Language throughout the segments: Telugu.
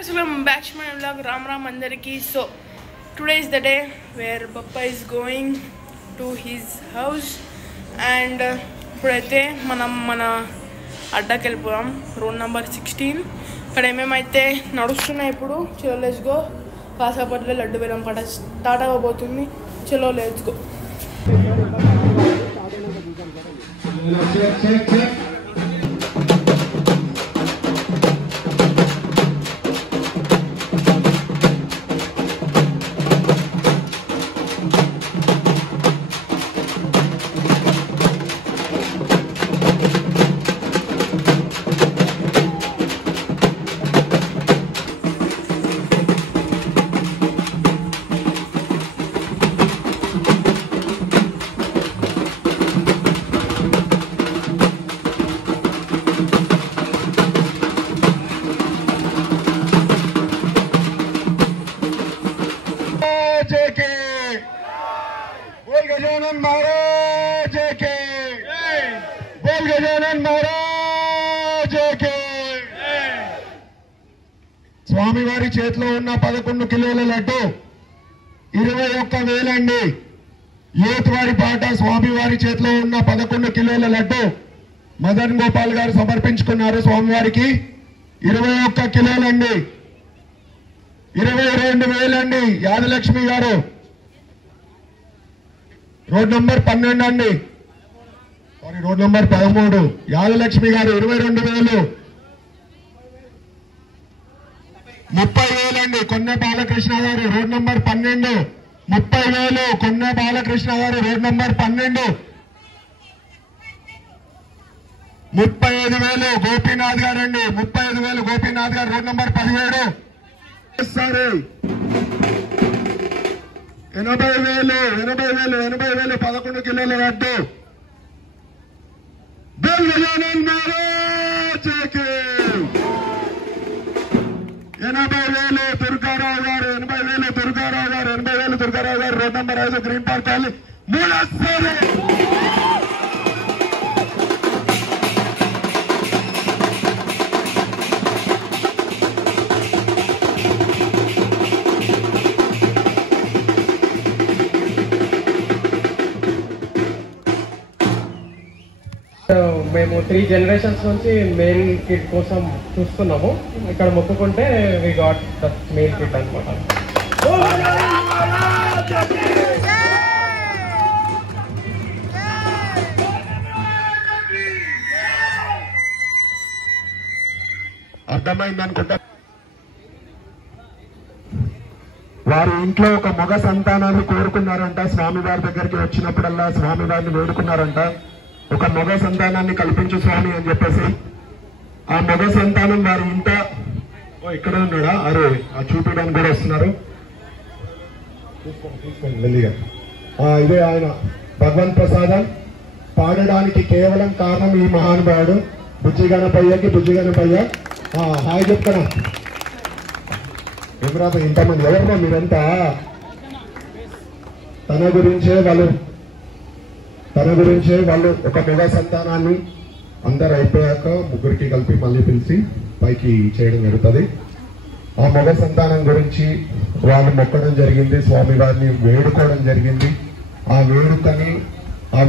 guys, welcome back to my vlog. Ram Ram Andariki. So today is the day where Papa is going to his house and ఇప్పుడైతే మనం మన అడ్డాకి వెళ్ళిపోయాం. Road number 16. ఇక్కడ ఏమేమైతే నడుస్తున్నాయి ఇప్పుడు. చలో లెట్స్ గో. కాసేపట్లో లడ్డు బెల్లం పట స్టార్ట్ అవ్వబోతుంది. చలో లెట్స్ గో. गजानन महाराज के बोल गजानन महाराज के स्वामी वारी చేతిలో ఉన్న 11 కిలోల లడ్డు 21,000 అండి. యూత్ వారి పాట స్వామి వారి చేతిలో ఉన్న 11 కిలోల లడ్డు మదన్ గోపాల్ గారు సమర్పించుకున్నారు స్వామివారికి. 21 కిలోలండి. 22,000 అండి. యాదలక్ష్మి గారు రోడ్ నంబర్ 12 అండి. Sorry road number 13. యాదలక్ష్మి గారు 22,000. 30,000 అండి. కొన్న బాలకృష్ణ గారు రోడ్ నంబర్ 12. 30,000 కొన్న బాలకృష్ణ గారు రోడ్ నంబర్ 12. 35,000 గోపీనాథ్ గారు అండి. 35,000 గోపీనాథ్ గారు రోడ్ నంబర్ 17. 80,000 11 కిలోల లడ్డు. బోల్ గజానన్ మహారాజ్ కి 80,000 దుర్గారావు గారు. 80,000 దుర్గారావు గారు. 80,000 దుర్గారావు గారు road number 5 green park colony మూడోసారి. మేము 3 generations నుంచి మెయిల్ కిట్ కోసం చూస్తున్నాము. ఇక్కడ మొక్కుకుంటే we got the male kit అనమాట. అర్థమైంది అనుకుంటా. వారి ఇంట్లో ఒక మగ సంతానాన్ని కోరుకున్నారంట. స్వామివారి దగ్గరికి వచ్చినప్పుడల్లా స్వామివారిని వేడుకున్నారంట, ఒక మగ సంతానాన్ని కల్పించు స్వామి అని చెప్పేసి. ఆ మగ సంతానం వారి ఇంట ఇక్కడ ఉన్నాడా? అరే చూపించడానికి కూడా వస్తున్నారు. ఇదే ఆయన భగవంత్ ప్రసాదం. పాడడానికి కేవలం కారణం ఈ మహానుభావుడు బుజ్జి గణపయ్య. హాయ్ చెప్తారా? ఎవరా ఇంతమంది? ఎవరన్నా మీరంతా? తన గురించే వాళ్ళు ఒక మగ సంతానాన్ని అందరు అయిపోయాక ముగ్గురికి కలిపి మళ్ళీ పిలిచి పైకి చేయడం జరుగుతుంది. ఆ మగ సంతానం గురించి వాళ్ళు మొక్కడం జరిగింది, స్వామివారిని వేడుకోవడం జరిగింది. ఆ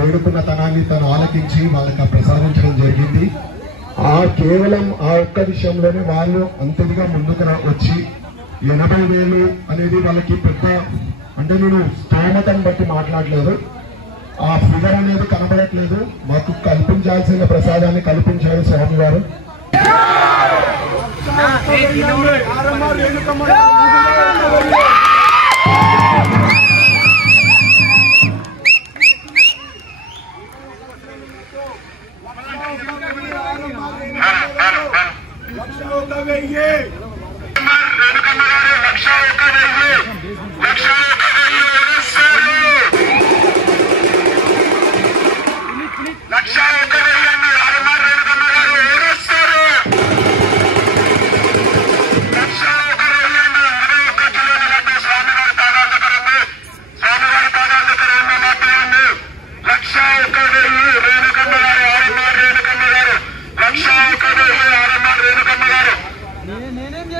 వేడుకున్న తనాన్ని తను ఆలకించి వాళ్ళకి ప్రసాదించడం జరిగింది. కేవలం ఆ ఒక్క విషయంలోనే వాళ్ళు అంతటిగా ముందుకు వచ్చి 80,000 అనేది వాళ్ళకి పెద్ద, అంటే నేను స్తోమతను బట్టి మాట్లాడలేదు, ఆ ఫిగర్ అనేది కనబడట్లేదు. మాకు కల్పించాల్సిన ప్రసాదాన్ని కల్పించారు స్వామివారు.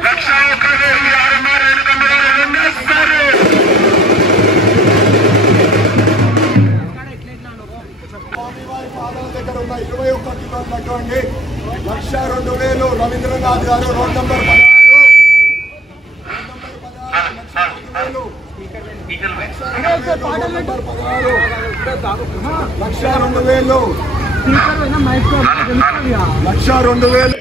లక్ష దగ్గర ఉన్న 21 కిలోమీటర్లు అండి 1,02,000 రవీంద్రనాథ్ గారు రోడ్ నంబర్ 16 1,02,000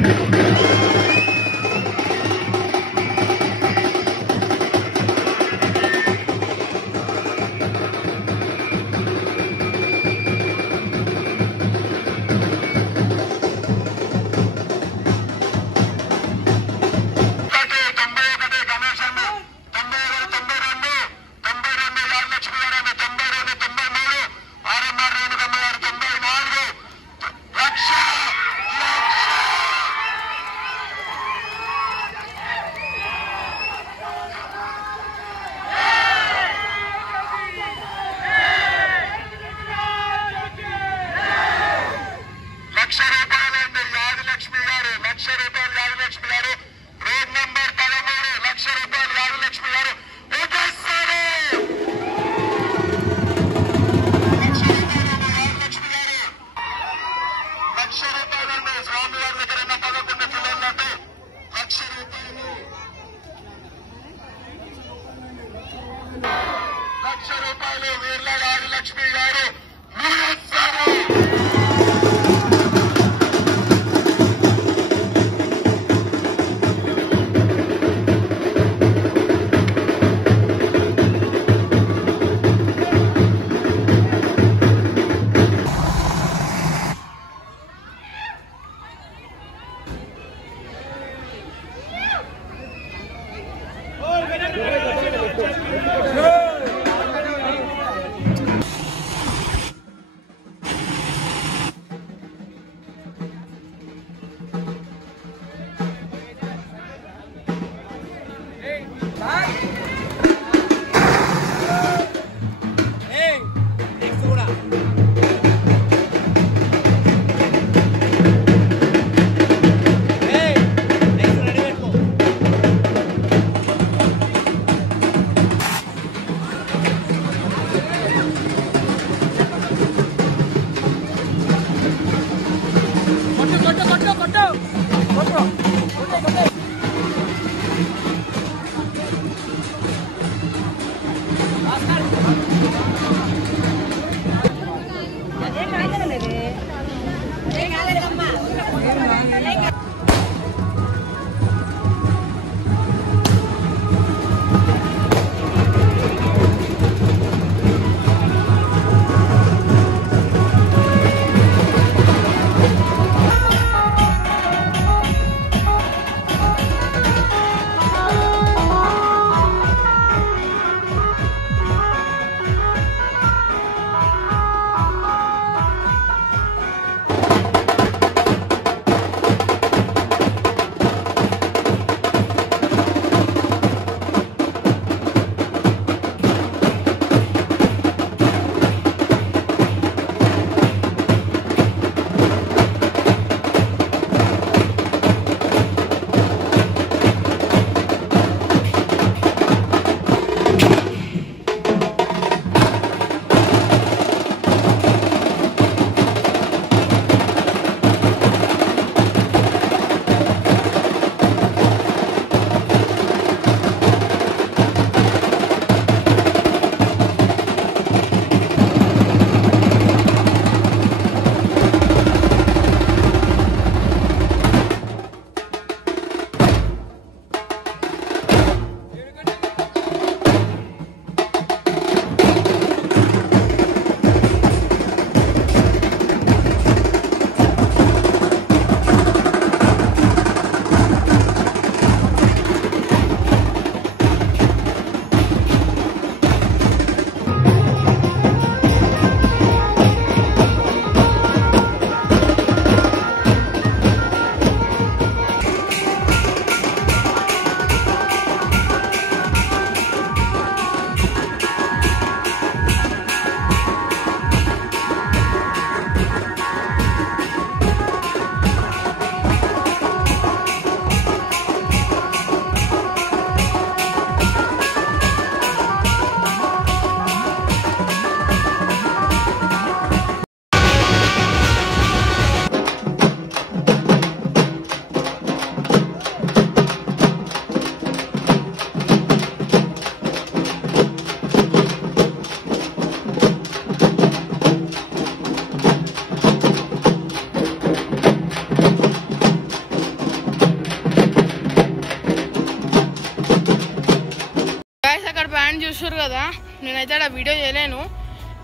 అయిపోయిందని చూసారు కదా. నేనైతే అక్కడ వీడియో చేయలేను,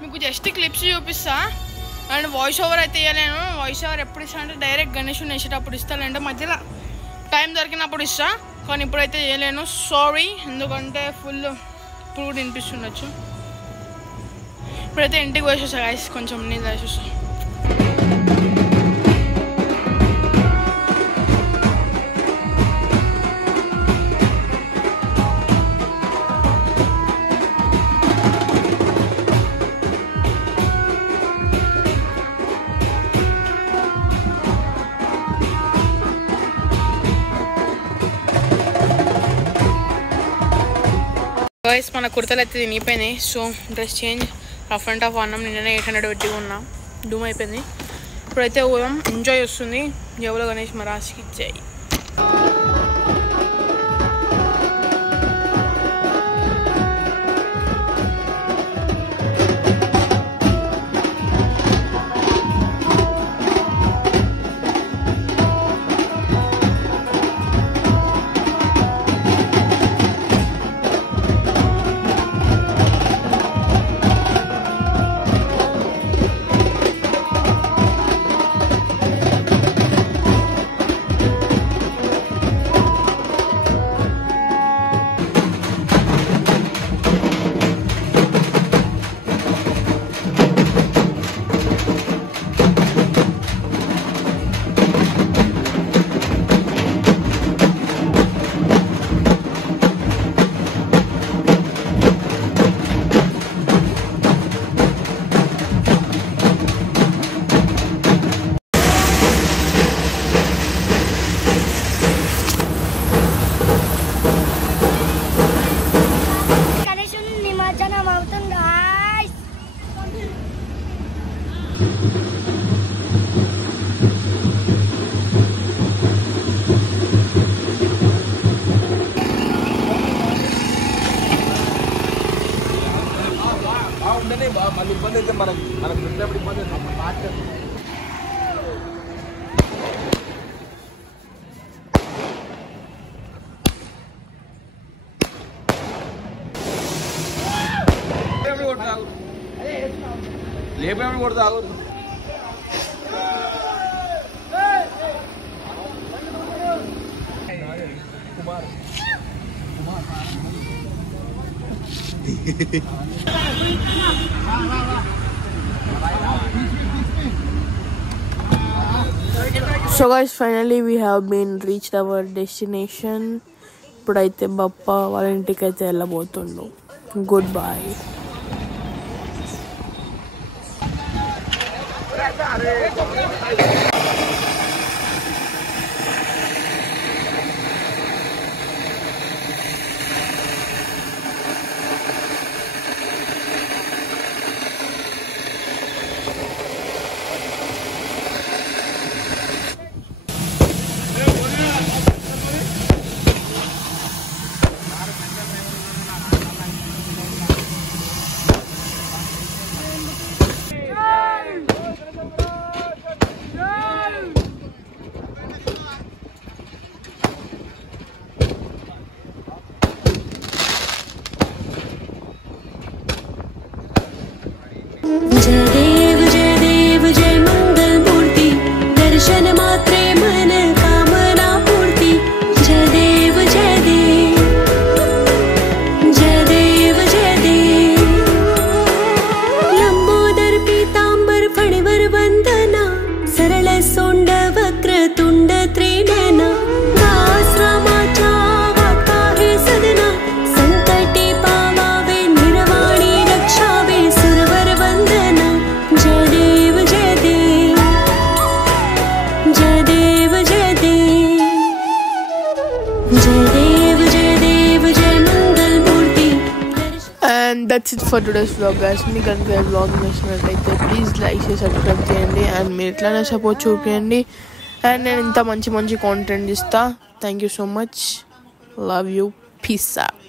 మీకు జస్ట్ క్లిప్స్ చూపిస్తా. అండ్ వాయిస్ ఓవర్ అయితే ఇవ్వలేను. వాయిస్ ఓవర్ ఎప్పుడు ఇస్తా అంటే డైరెక్ట్ గణేషుని వేసేటప్పుడు ఇస్తాను, అంటే మధ్యలో టైం దొరికినప్పుడు ఇస్తా. కానీ ఇప్పుడైతే చేయలేను, సారీ. ఎందుకంటే ఫుల్ ఇప్పుడు కూడా వినిపిస్తుండొచ్చు. ఇప్పుడైతే ఇంటికి వేసేస్తా గాయస్, కొంచెం నీళ్ళు వేసేస్తా. గాయస్ మన కుర్తలు అయితే తినిగిపోయినాయి. So dress change, rough and tough అన్నం నిన్ననే 800 పెట్టి ఉన్నా, డూమ్ అయిపోయింది. ఇప్పుడైతే పోదాం, ఎంజాయ్ వస్తుంది. జేబులో గణేష్ మరాజ్కి ఇచ్చాయి. మళ్ళీ ఇబ్బంది అయితే మనకు పెట్టినప్పుడు ఇబ్బంది లేపేప్పుడు కొడుతూ ఆగురు. So guys, finally we have been reached our destination. ఇప్పుడైతే బప్ప వాళ్ళ ఇంటికి అయితే వెళ్ళబోతుండు. Good bye. And that's it for today's vlog guys. మీకు కనుక vlog నచ్చినట్లయితే ప్లీజ్ లైక్ చేసి సబ్స్క్రైబ్ చేయండి అండ్ మీరు ఇట్లానే సపోర్ట్ చూపించండి అండ్ నేను ఇంత మంచి కాంటెంట్ ఇస్తా. Thank you so much. Love you. Peace out.